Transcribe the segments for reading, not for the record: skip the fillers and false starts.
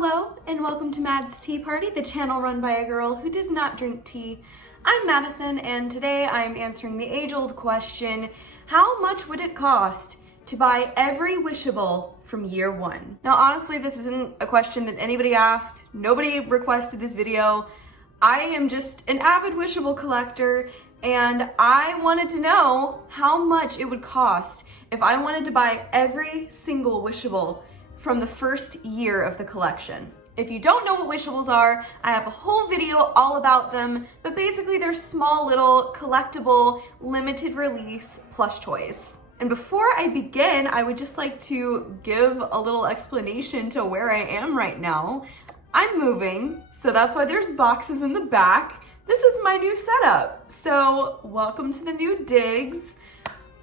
Hello and welcome to Mad's Tea Party, the channel run by a girl who does not drink tea. I'm Madison and today I'm answering the age-old question, how much would it cost to buy every Wishable from year one? Now honestly, this isn't a question that anybody asked, nobody requested this video. I am just an avid Wishable collector and I wanted to know how much it would cost if I wanted to buy every single Wishable from the first year of the collection. If you don't know what Wishables are, I have a whole video all about them, but basically they're small little collectible limited release plush toys. And before I begin, I would just like to give a little explanation to where I am right now. I'm moving, so that's why there's boxes in the back. This is my new setup. So welcome to the new digs,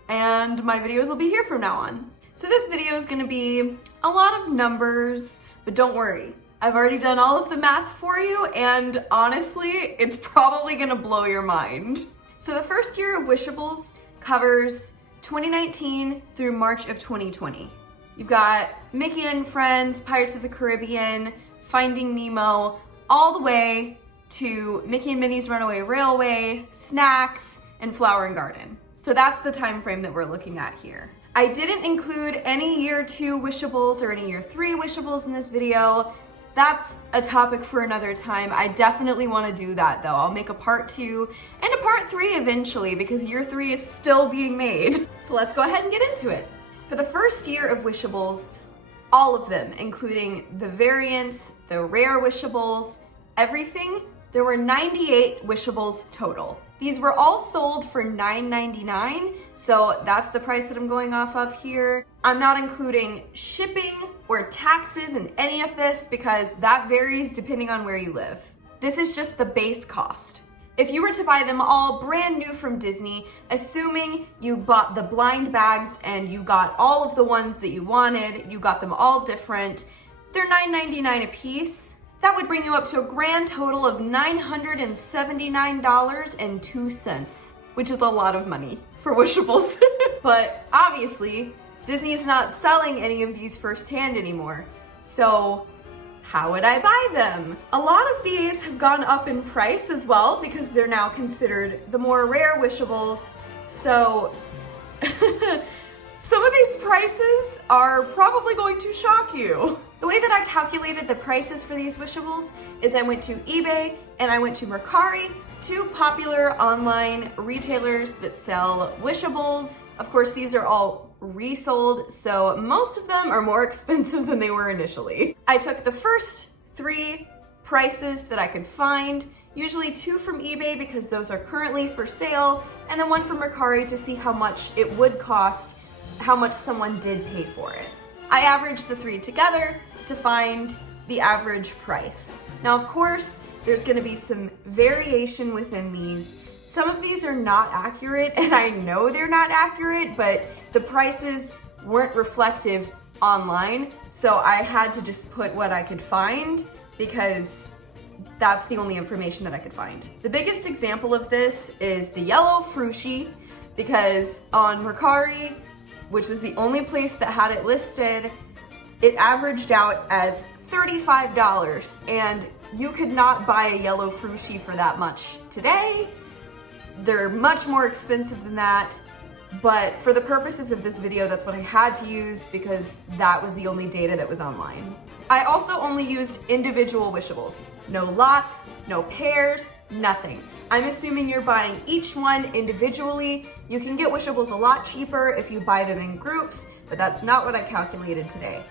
and my videos will be here from now on. So this video is gonna be a lot of numbers, but don't worry. I've already done all of the math for you, and honestly, it's probably gonna blow your mind. So the first year of Wishables covers 2019 through March of 2020. You've got Mickey and Friends, Pirates of the Caribbean, Finding Nemo, all the way to Mickey and Minnie's Runaway Railway, Snacks, and Flower and Garden. So that's the time frame that we're looking at here. I didn't include any year 2 Wishables or any year 3 Wishables in this video. That's a topic for another time. I definitely want to do that though. I'll make a part 2 and a part 3 eventually because year 3 is still being made. So let's go ahead and get into it. For the first year of Wishables, all of them, including the variants, the rare Wishables, everything, there were 98 Wishables total. These were all sold for $9.99, so that's the price that I'm going off of here. I'm not including shipping or taxes in any of this because that varies depending on where you live. This is just the base cost. If you were to buy them all brand new from Disney, assuming you bought the blind bags and you got all of the ones that you wanted, you got them all different, they're $9.99 a piece. That would bring you up to a grand total of $979.02, which is a lot of money for Wishables. But obviously, Disney is not selling any of these firsthand anymore. So how would I buy them? A lot of these have gone up in price as well because they're now considered the more rare Wishables. So some of these prices are probably going to shock you. The way that I calculated the prices for these Wishables is I went to eBay and I went to Mercari, two popular online retailers that sell Wishables. Of course, these are all resold, so most of them are more expensive than they were initially. I took the first 3 prices that I could find, usually 2 from eBay because those are currently for sale, and then 1 from Mercari to see how much it would cost, how much someone did pay for it. I averaged the 3 together to find the average price. Now, of course, there's gonna be some variation within these. Some of these are not accurate, and I know they're not accurate, but the prices weren't reflective online, so I had to just put what I could find because that's the only information that I could find. The biggest example of this is the yellow Frushi, because on Mercari, which was the only place that had it listed, it averaged out as $35, and you could not buy a yellow Frushi for that much today. They're much more expensive than that, but for the purposes of this video, that's what I had to use because that was the only data that was online. I also only used individual Wishables. No lots, no pairs, nothing. I'm assuming you're buying each one individually. You can get Wishables a lot cheaper if you buy them in groups, but that's not what I calculated today.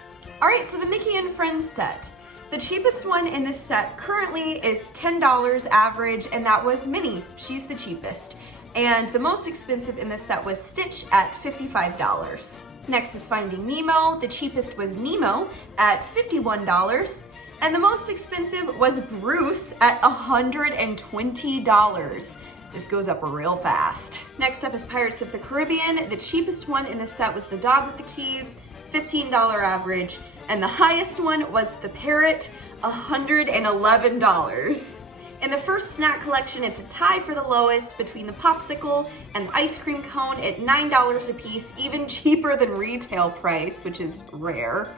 All right, so the Mickey and Friends set. The cheapest one in this set currently is $10 average, and that was Minnie. She's the cheapest. And the most expensive in this set was Stitch at $55. Next is Finding Nemo. The cheapest was Nemo at $51. And the most expensive was Bruce at $120. This goes up real fast. Next up is Pirates of the Caribbean. The cheapest one in this set was the Dog with the Keys, $15 average. And the highest one was the Parrot, $111. In the first snack collection, it's a tie for the lowest between the popsicle and the ice cream cone at $9 a piece, even cheaper than retail price, which is rare.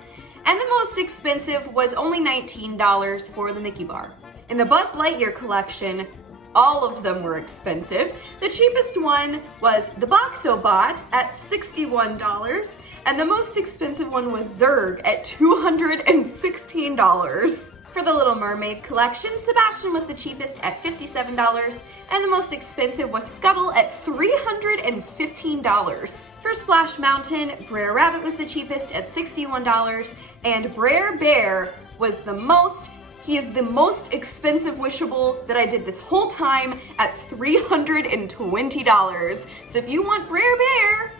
And the most expensive was only $19 for the Mickey bar. In the Buzz Lightyear collection, all of them were expensive. The cheapest one was the Boxobot at $61, and the most expensive one was Zurg at $216. For the Little Mermaid collection, Sebastian was the cheapest at $57, and the most expensive was Scuttle at $315. For Splash Mountain, Brer Rabbit was the cheapest at $61, and Brer Bear was he is the most expensive Wishable that I did this whole time at $320. So if you want Brer Bear,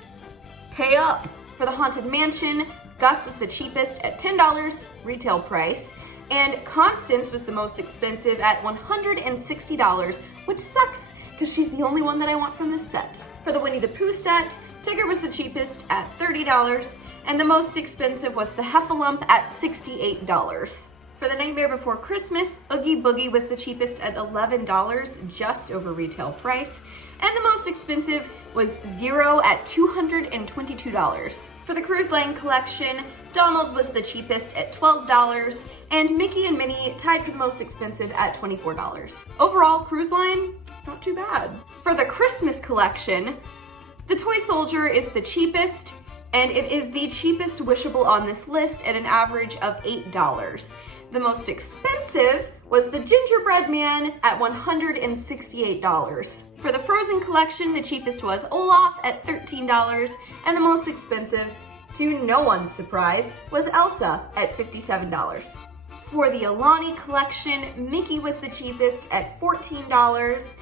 pay up. For the Haunted Mansion, Gus was the cheapest at $10 retail price, and Constance was the most expensive at $160, which sucks because she's the only one that I want from this set. For the Winnie the Pooh set, Tigger was the cheapest at $30, and the most expensive was the Heffalump at $68. For the Nightmare Before Christmas, Oogie Boogie was the cheapest at $11, just over retail price, and the most expensive was Zero at $222. For the Cruise Line collection, Donald was the cheapest at $12, and Mickey and Minnie tied for the most expensive at $24. Overall, Cruise Line, not too bad. For the Christmas collection, the Toy Soldier is the cheapest, and it is the cheapest Wishable on this list at an average of $8. The most expensive was the Gingerbread Man at $168. For the Frozen collection, the cheapest was Olaf at $13, and the most expensive, to no one's surprise, was Elsa at $57. For the Alani collection, Mickey was the cheapest at $14.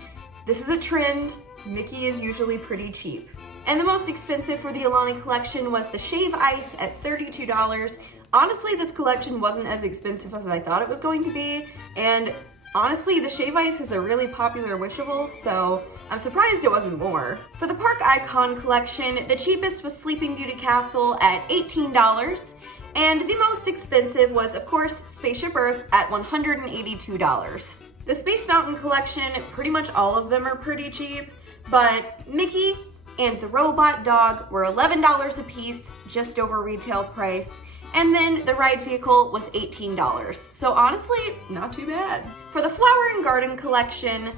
This is a trend. Mickey is usually pretty cheap. And the most expensive for the Alani collection was the Shave Ice at $32. Honestly, this collection wasn't as expensive as I thought it was going to be, and honestly, the Shave Ice is a really popular Wishable, so I'm surprised it wasn't more. For the Park Icon collection, the cheapest was Sleeping Beauty Castle at $18, and the most expensive was, of course, Spaceship Earth at $182. The Space Mountain collection, pretty much all of them are pretty cheap, but Mickey and the Robot Dog were $11 a piece, just over retail price. And then the ride vehicle was $18. So honestly, not too bad. For the Flower and Garden collection,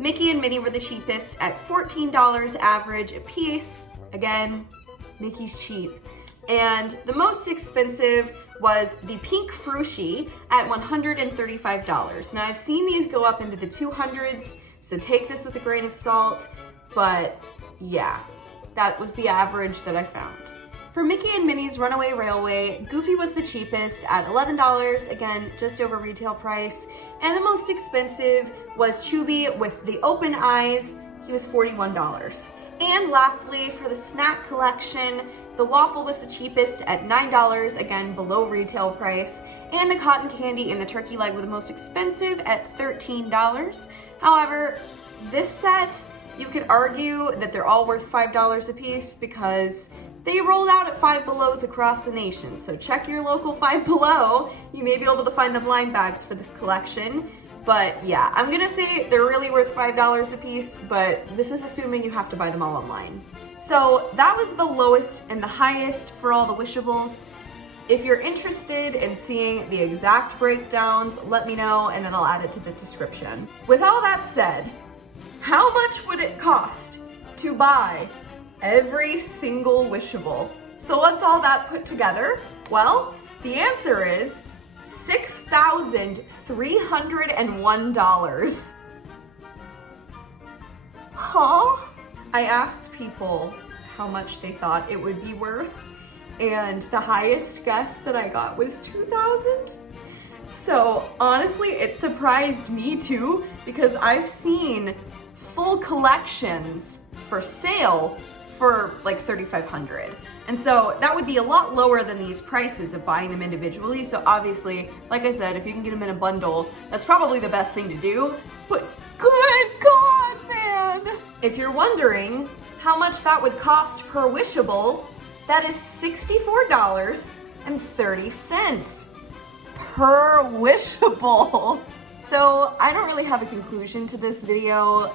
Mickey and Minnie were the cheapest at $14 average a piece. Again, Mickey's cheap. And the most expensive was the Pink Frushi at $135. Now I've seen these go up into the 200s, so take this with a grain of salt, but yeah, that was the average that I found. For Mickey and Minnie's Runaway Railway, Goofy was the cheapest at $11, again, just over retail price. And the most expensive was Chubby with the open eyes. He was $41. And lastly, for the snack collection, the waffle was the cheapest at $9, again, below retail price. And the cotton candy and the turkey leg were the most expensive at $13. However, this set, you could argue that they're all worth $5 a piece because they rolled out at Five Belows across the nation, so check your local Five Below. You may be able to find the blind bags for this collection. But yeah, I'm gonna say they're really worth $5 a piece, but this is assuming you have to buy them all online. So that was the lowest and the highest for all the Wishables. If you're interested in seeing the exact breakdowns, let me know and then I'll add it to the description. With all that said, how much would it cost to buy every single Wishable? So what's all that put together? Well, the answer is $6,301. Huh? I asked people how much they thought it would be worth, and the highest guess that I got was $2,000. So honestly, it surprised me too, because I've seen full collections for sale for like $3,500. And so that would be a lot lower than these prices of buying them individually. So obviously, like I said, if you can get them in a bundle, that's probably the best thing to do. But good God, man! If you're wondering how much that would cost per Wishable, that is $64.30 per Wishable. So I don't really have a conclusion to this video.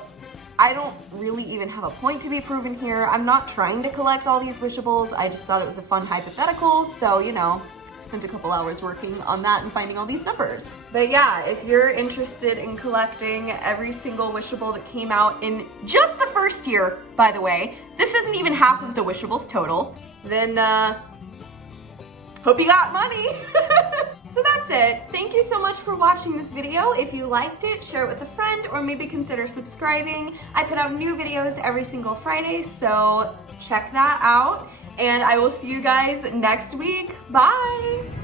I don't really even have a point to be proven here. I'm not trying to collect all these Wishables. I just thought it was a fun hypothetical, so you know, spent a couple hours working on that and finding all these numbers. But yeah, if you're interested in collecting every single Wishable that came out in just the first year, by the way, this isn't even half of the Wishables total, then hope you got money. So that's it. Thank you so much for watching this video. If you liked it, share it with a friend or maybe consider subscribing. I put out new videos every single Friday, so check that out. And I will see you guys next week. Bye!